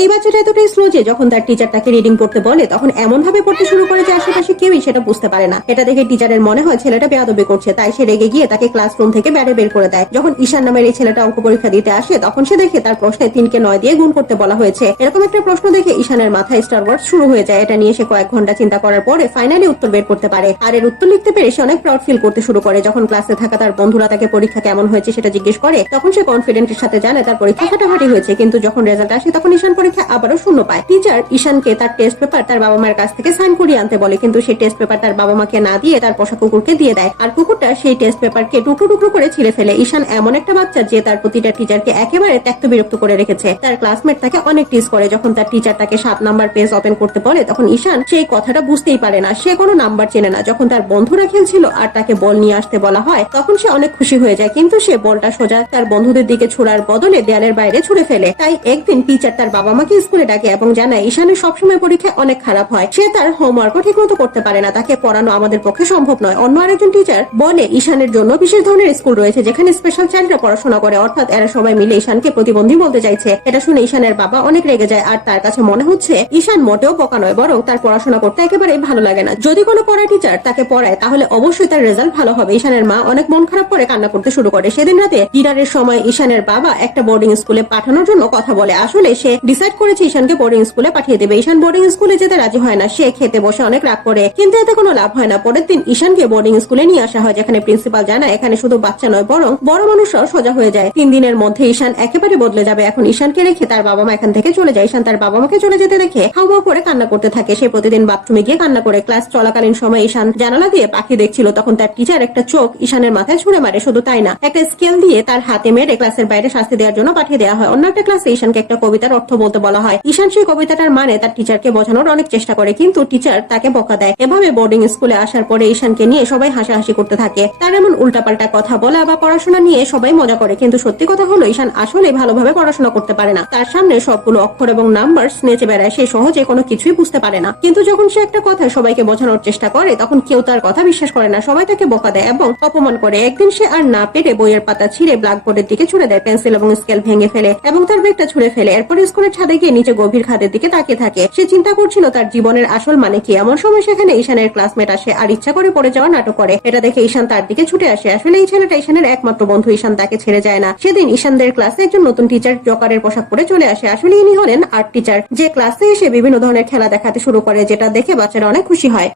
এই বাচ্চাটা এতটাই স্লো যে যখন তার টিচার তাকে রিডিং পড়তে বলে তখন এমন ভাবে পড়তে শুরু করে যে আশেপাশে কেউই সেটা বুঝতে পারে না। এটা দেখে টিচারের মনে হয় ছেলেটা বেয়াদবি করছে, তাই সে রেগে গিয়ে তাকে ক্লাসরুম থেকে ব্যারে বের করে দেয়। যখন ঈশান নামের এই ছেলেটা অঙ্ক পরীক্ষা দিতে আসে তখন সে দেখে তার প্রশ্নে 3 কে 9 দিয়ে গুণ করতে বলা হয়েছে। এরকম একটা প্রশ্ন দেখে ঈশানের মাথায় স্টার ওয়ার্স শুরু হয়ে যায়। এটা নিয়ে সে কয়েক ঘন্টা চিন্তা করার পরে ফাইনালি উত্তর বের করতে পারে, আর এর উত্তর লিখতে পেরে সে অনেক প্রাউড ফিল করতে শুরু করে। যখন ক্লাসে থাকা তার বন্ধুরা তাকে পরীক্ষা কেমন হয়েছে সেটা জিজ্ঞেস করে তখন সে কনফিডেন্টের সাথে জানে তার পরীক্ষা ফাটাফাটি হয়েছে। কিন্তু যখন রেজাল্ট আসে তখন ঈশান পরীক্ষা আবারও 0 পায়। টিচার ঈশানকে তার টেস্ট পেপার তার বাবা মায়ের কাছ থেকে সাইন করিয়ে আনতে বলে, কিন্তু সেই টেস্ট পেপার তার বাবা মাকে না দিয়ে তার পোষা কুকুরকে দিয়ে দেয়, আর কুকুরটা সেই টেস্ট পেপারকে টুকরো টুকরো করে ছিঁড়ে ফেলে। ঈশান এমন একটা বাচ্চা যে তার প্রতিটা টিচারকে একেবারে ত্যক্ত বিরক্ত করে রেখেছে। তার ক্লাসমেট তাকে অনেক টিজ করে। যখন তার টিচার তাকে 7 নাম্বার পেজ ওপেন করতে বলে তখন ঈশান সেই কথাটা বুঝতেই পারে না, সে কোনো নাম্বার চেনে না। যখন তার বন্ধুরা খেলছিল আর তাকে বল নিয়ে আসতে বলা হয় তখন সে অনেক খুশি হয়ে যায়, কিন্তু সে বলটা সোজা তার বন্ধুদের দিকে ছোড়ার বদলে দেয়ালের বাইরে ছুড়ে ফেলে। তাই একদিন টিচার তার বাবা মাকে স্কুলে ডাকে এবং জানায় ঈশানের সবসময় পরীক্ষা অনেক খারাপ হয়, সে তার হোমওয়ার্কও ঠিক মতো করতে পারে না, তাকে পড়ানো আমাদের পক্ষে সম্ভব নয়। অন্য আরেকজন টিচার বলে ঈশানের জন্য বিশেষ ধরনের স্কুল রয়েছে যেখানে স্পেশাল চাইল্ডরা পড়াশোনা করে, অর্থাৎ এরা সবাই মিলে ঈশানকে প্রতিবন্ধী বলতে চাইছে। এটা শুনে ঈশানের বাবা অনেক রেগে যায়, আর তার কাছে মনে হচ্ছে ঈশান মোটেও বোকা নয়, বরং তার পড়াশোনা করতে একেবারেই ভালো লাগে না। যদি কোনো পড়া টিচার তাকে পড়ায় তাহলে অবশ্যই তার রেজাল্ট ভালো হবে। ঈশানের মা অনেক মন খারাপ করে কান্না করতে শুরু করে। সেদিন রাতে ডিনারের সময় ঈশানের বাবা একটা বোর্ডিং স্কুলে পাঠানোর জন্য কথা বলে। আসলে সে ডিসাইড করেছে ঈশানকে বোর্ডিং স্কুলে পাঠিয়ে দেবে। ঈশান বোর্ডিং স্কুলে যেতে রাজি হয় না, সে খেতে বসে অনেক রাগ করে, কিন্তু এতে কোনো লাভ হয় না। পরের দিন ঈশানকে বোর্ডিং স্কুলে নিয়ে আসা হয়, যেখানে প্রিন্সিপাল জানায় এখানে শুধু বাচ্চা নয় বরং বড় মানুষরাও সোজা হয়ে যায়। 3 দিনের মধ্যে ঈশান একেবারে বদলে যাবে। এখন ঈশানকে রেখে তার বাবা মা এখান থেকে চলে যায়। ঈশান তার বাবা মাকে চলে যেতে দেখে হাউমাউ করে কান্না করতে থাকে। সে প্রতিদিন বাথরুমে গিয়ে কান্না করে। ক্লাস চলাকালীন সময় ঈশান জানালা দিয়ে পাখি দেখছিল, তখন তার টিচার একটা চোখ ঈশানের মাথায় ছুঁড়ে মারে। শুধু তাই না, একটা স্কেল দিয়ে তার হাতে মেরে ক্লাসের বাইরে শাস্তি দেওয়ার জন্য পাঠিয়ে দেওয়া হয়। অন্য একটা ক্লাসে ঈশানকে একটা কবিতার অর্থ বলতে বলা হয়। ঈশান সেই কবিতাটার মানে তার টিচারকে বোঝানোর অনেক চেষ্টা করে, কিন্তু টিচার তাকে বকা দেয়। এভাবে বোর্ডিং স্কুলে আসার পরে ঈশানকে নিয়ে সবাই হাসাহাসি করতে থাকে। তার এমন উল্টাপাল্টা কথা বলা বা পড়াশোনা নিয়ে সবাই মজা করে, কিন্তু সত্যি কথা হলো ঈশান আসলে ভালোভাবে পড়াশোনা করতে পারে না। তার সামনে সবগুলো অক্ষর এবং নাম্বার নেচে বেড়ায়, সে সহজে কোনো কিছুই বুঝতে পারে না। কিন্তু যখন সে একটা কথা সবাইকে বোঝানোর চেষ্টা করে তখন কেউ তার কথা বিশ্বাস করে না, সবাই তাকে বকা দেয় এবং অপমান করে। একদিন সে আর না পেরে বইয়ের পাতা ছিঁড়ে ব্ল্যাকবোর্ডের দিকে ছুড়ে দেয়, পেন্সিল এবং স্কেল ভেঙে ফেলে এবং তার ব্যাগটা ছুড়ে ফেলে। এরপর স্কুলের ছাদে গিয়ে নিচে গভীর খাদের দিকে তাকিয়ে থাকে। সে চিন্তা করছিল তার জীবনের আসল মানে কি। এমন সময় সেখানে ঈশানের ক্লাসমেট আসে আর ইচ্ছা করে পড়ে যাওয়া নাটক করে। এটা দেখে ঈশান তার দিকে ছুটে আসে। আসলে এই ছেলেটা ঈশানের একমাত্র বন্ধু, ঈশান তাকে ছেড়ে যায় না। সেদিন ঈশানদের ক্লাসে একজন নতুন টিচার জকারের পোশাক পরে চলে আসে। আসলে ইনি হলেন আর্ট টিচার, যে ক্লাসে এসে বিভিন্ন ধরনের খেলা দেখাতে শুরু করে, যেটা দেখে বাচ্চারা অনেক খুশি হয়।